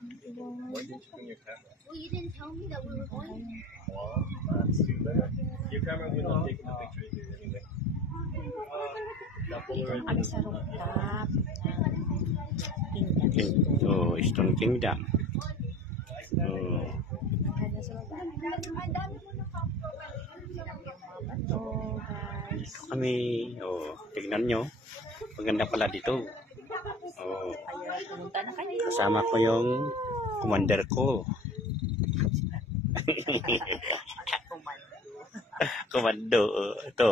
Why didn't you bring your camera? Well, you didn't tell me that we were going. Well, that's too bad. Your camera will not take the picture here anyway. Kami sa rooftop ng Oh, Stone Kingdom. Oh. Kanya sa baba. Ang dami mo na bato, guys. Kami, oh, tignan nyo. Maganda pala dito. Oh. Kaya pumunta na kayo. Kasama ko yung commander ko. Komando. Komando, ito.